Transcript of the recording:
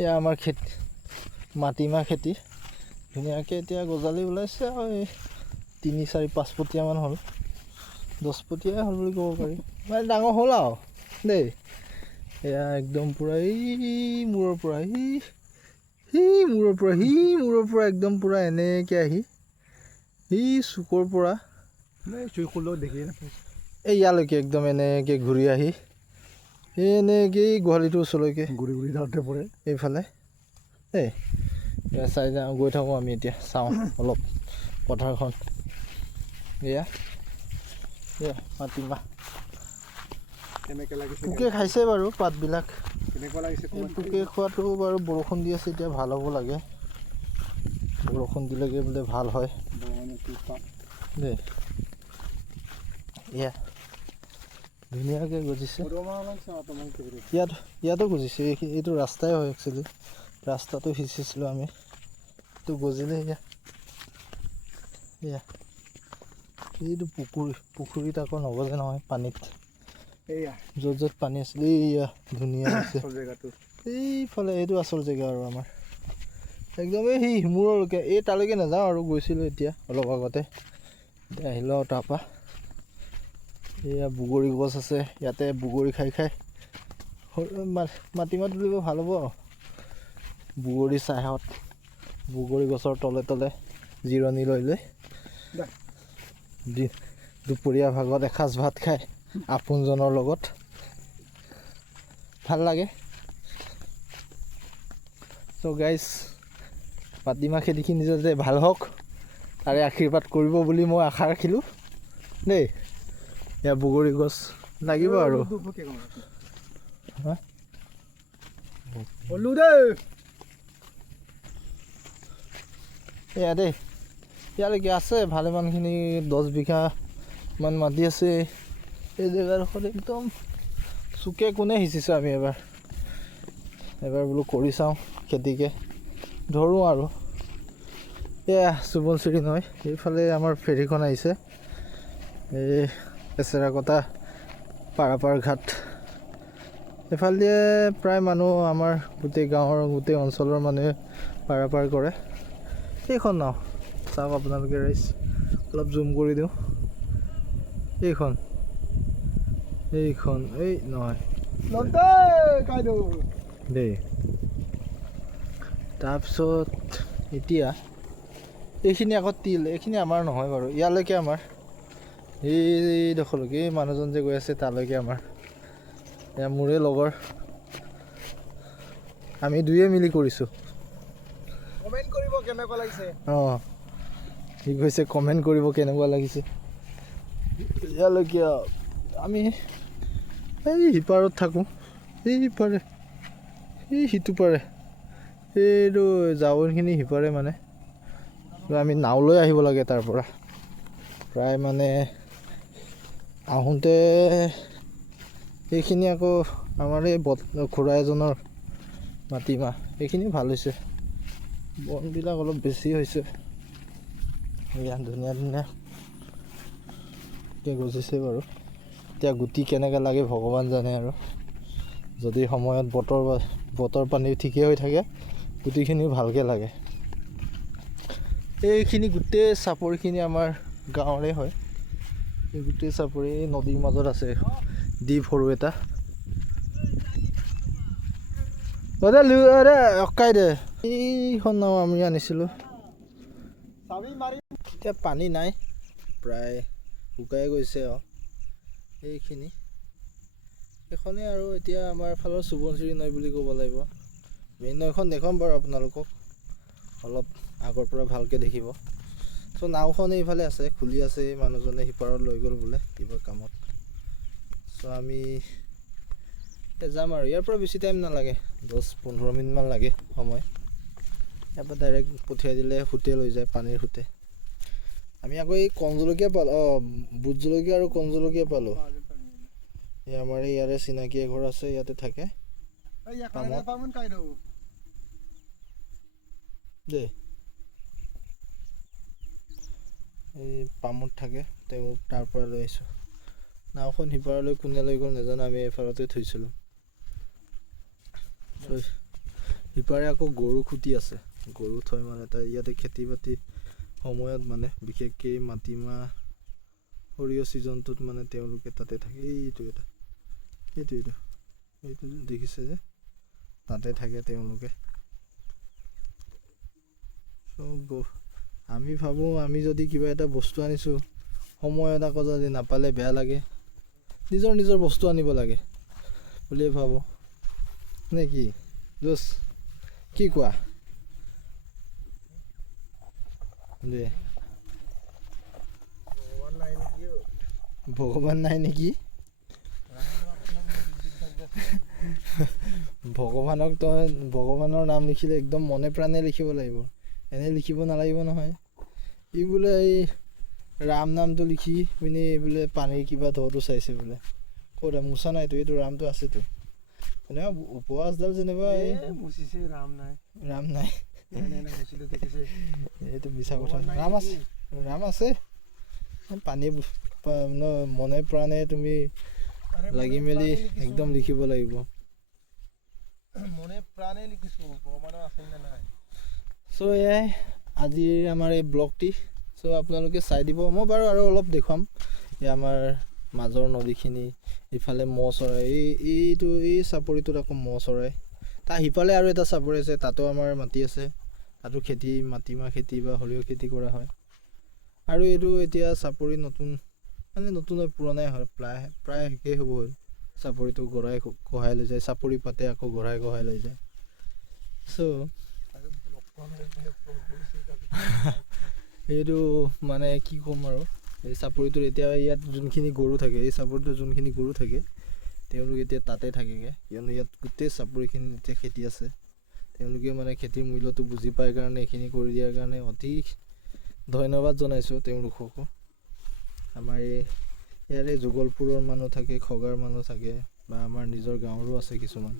এয়া আমাৰ খেতি মাটিমাহ খেতি ধুনীয়াকৈ এতিয়া গজালি ওলাইছে আৰু এই 3-4-5 ফুটীয়ামান হ'ল 10 ফুটীয়াই হ'ল বুলি ক'ব পাৰি মানে ডাঙৰ হ'ল আৰু দেই এয়া একদম পূৰা মূৰৰ পৰা একদম পূৰা এনেকৈ আহি চুকৰ পৰা দেখি এই ইয়ালৈকে একদম এনেকৈ ঘূৰি আহি এনেকৈ গোহালিটোৰ ওচৰলৈকে ঘূৰি যাওঁতে পৰে এইফালে দেই চাই যাওঁ গৈ থাকোঁ আমি এতিয়া চাওঁ অলপ পথাৰখন এয়া মাটিমাহ কেনেকৈ লাগিছে পোকে খাইছে বাৰু পাতবিলাক কেনেকুৱা লাগিছে পোকে খোৱাটো বাৰু বৰষুণ দি আছে এতিয়া ভাল হ'ব লাগে বৰষুণ দিলেগৈ বোলে ভাল হয় দেই এয়া ধুনীয়াকৈ গজিছে ইয়াতো গজিছে এইটো ৰাস্তাই হয় একচুৱেলি ৰাস্তাটো সিঁচিছিলোঁ আমি এইটো গজিলে এয়া এইটো পুখুৰীত আকৌ নগজে নহয় পানীত এয়া য'ত পানী আছিলে এয়া ধুনীয়া হৈছে জেগাটো এইফালে এইটো আচল জেগা আৰু আমাৰ একদম এই শিমূৰলৈকে এই তালৈকে নাযাওঁ আৰু গৈছিলোঁ এতিয়া অলপ আগতে এতিয়া আহিলোঁ আৰু তাৰপৰা এয়া বগৰী গছ আছে ইয়াতে বগৰী খাই মাটিমাহ তুলিব ভাল হ'ব আৰু বগৰী ছাঁহত বগৰী গছৰ তলে তলে জিৰণি লৈ দুপৰীয়া ভাগত এসাঁজ ভাত খাই আপোনজনৰ লগত ভাল লাগে চ' গাইজ মাটিমাহ খেতিখিনি যাতে ভাল হওক তাৰে আশীৰ্বাদ কৰিব বুলি মই আশা ৰাখিলোঁ দেই এয়া বগৰী গছ লাগিব আৰু এয়া দেই ইয়ালৈকে আছে ভালেমানখিনি 10 বিঘামান মাটি আছে এই জেগাডোখৰত একদম চুকে কোণে সিঁচিছোঁ আমি এবাৰ বোলো কৰি চাওঁ খেতিকে ধৰোঁ আৰু এয়া সোৱণশিৰি নৈ এইফালে আমাৰ ফেৰীখন আহিছে এই এচেৰাকটা পাৰাপাৰ ঘাট এইফালে প্ৰায় মানুহ আমাৰ গোটেই গাঁৱৰ গোটেই অঞ্চলৰ মানুহে পাৰাপাৰ কৰে এইখন নাও চাওক আপোনালোকে ৰাইজ অলপ জুম কৰি দিওঁ এইখন এই নহয় দেই তাৰপিছত এতিয়া এইখিনি আকৌ তিল এইখিনি আমাৰ নহয় বাৰু ইয়ালৈকে আমাৰ এইডোখৰলৈকে এই মানুহজন যে গৈ আছে তালৈকে আমাৰ এয়া মোৰে লগৰ আমি দুয়ে মিলি কৰিছোঁ কমেণ্ট কৰিব কেনেকুৱা লাগিছে অঁ সি কৈছে কমেণ্ট কৰিব কেনেকুৱা লাগিছে ইয়ালৈকে আমি এই সিপাৰত থাকোঁ এইপাৰে সিটো পাৰে এইটো জাৱৰখিনি সিপাৰে মানে আমি নাও লৈ আহিব লাগে তাৰ পৰা প্ৰায় মানে আহোঁতে এইখিনি আকৌ আমাৰ এই খুৰা এজনৰ মাটিমাহ এইখিনি ভাল হৈছে বনবিলাক অলপ বেছি হৈছে এয়া ধুনীয়া এতিয়া গজিছে বাৰু এতিয়া গুটি কেনেকৈ লাগে ভগৱান জানে আৰু যদি সময়ত বতৰ পানী ঠিকেই হৈ থাকে গুটিখিনিও ভালকৈ লাগে এইখিনি গোটেই চাপৰিখিনি আমাৰ গাঁৱৰে হয় এই গোটেই চাপৰি নদীৰ মাজত আছে দ্বীপ সৰু এটা অকাই দে এইখন নাও আমি আনিছিলোঁ এতিয়া পানী নাই প্ৰায় শুকাই গৈছে আৰু এইখিনি এইখনেই আৰু এতিয়া আমাৰ ফালৰ সোৱণশিৰি নৈ বুলি ক'ব লাগিব মেইন নৈখন দেখুৱাম বাৰু আপোনালোকক অলপ আগৰ পৰা ভালকৈ দেখিব চ' নাওখন এইফালে আছে খুলি আছে মানুহজনে সিপাৰত লৈ গ'ল বোলে কিবা কামত চ' আমি যাম আৰু ইয়াৰ পৰা বেছি টাইম নালাগে 10-15 মিনিটমান লাগে সময় ইয়াৰ পৰা ডাইৰেক্ট পঠিয়াই দিলে সুতে লৈ যায় পানীৰ সুতে আমি আকৌ এই কণ জলকীয়া পালোঁ বুট জলকীয়া আৰু কণ জলকীয়া পালোঁ এই আমাৰ ইয়াৰে চিনাকি এঘৰ আছে ইয়াতে থাকে দেই এই পামত থাকে তেওঁ তাৰ পৰা লৈ আহিছোঁ নাওখন সিপাৰলৈ কোনে লৈ গ'ল নাজানো আমি এফালতে থৈছিলোঁ সিপাৰে আকৌ গৰু খুটি আছে, গৰু থয় মানে তাৰ ইয়াতে খেতি বাতি সময়ত মানে বিশেষকৈ মাটিমাহ সৰিয়হ ছিজনটোত মানে তেওঁলোকে তাতে থাকে। এইটো দেখিছে যে তাতে থাকে তেওঁলোকে। আমি ভাবোঁ আমি যদি কিবা এটা বস্তু আনিছোঁ সময়ত আকৌ যদি নাপালে বেয়া লাগে, নিজৰ বস্তু আনিব লাগে বুলিয়ে ভাবোঁ নে কি জোচ, কি কোৱা দে? ভগৱান নাই নেকি? ভগৱানৰ নাম লিখিলে একদম মনে প্ৰাণে লিখিব লাগিব, এনেই লিখিব নালাগিব নহয়। ই বোলে এই ৰাম নামটো লিখি পিনি বোলে পানীৰ কিবা ঢৌটো চাইছে বোলে। ক'ত মোচা নাইতো, এইটো ৰামটো আছেতো। এনেকুৱা উপৱাসডাল যেনিবা ৰাম নাই এইটো মিছা কথা। ৰাম আছে। পানী মনে প্ৰাণে তুমি লাগি মেলি একদম লিখিব লাগিব। মনে প্ৰাণে লিখিছো, ভগৱানৰ আছে নে নাই। চ' এয়াই আজিৰ আমাৰ এই ব্লগটি। চ' আপোনালোকে চাই দিব। মই বাৰু আৰু অলপ দেখুৱাম এই আমাৰ মাজৰ নদীখিনি। ইফালে ম'হ চৰাই, এই চাপৰিটোত আকৌ ম'হ চৰাই। তাৰ সিফালে আৰু এটা চাপৰি আছে, তাতো আমাৰ মাটি আছে, তাতো মাটিমাহ খেতি বা সৰিয়হ খেতি কৰা হয়। আৰু এইটো এতিয়া চাপৰি নতুন হয়, পুৰণাই হয়, প্ৰায় শেষেই হ'ব হ'ল। চাপৰিটো গৰাই কঢ়াই লৈ যায়, চাপৰি পাতে আকৌ গৰাই কঢ়াই লৈ যায়। চ' এইটো মানে কি ক'ম আৰু, এই চাপৰিটোত এতিয়া ইয়াত যোনখিনি গৰু থাকে, এই চাপৰিটোত যোনখিনি গৰু থাকে তেওঁলোক এতিয়া তাতে থাকেগৈ, কিয়নো ইয়াত গোটেই চাপৰিখিনি এতিয়া খেতি আছে। তেওঁলোকে মানে খেতিৰ মূল্যটো বুজি পায় কাৰণে এইখিনি কৰি দিয়াৰ কাৰণে অতি ধন্যবাদ জনাইছোঁ তেওঁলোককো। আমাৰ ইয়াৰে যুগলপুৰৰ মানুহ থাকে, খগাৰ মানুহ থাকে, বা আমাৰ নিজৰ গাঁৱৰো আছে কিছুমান।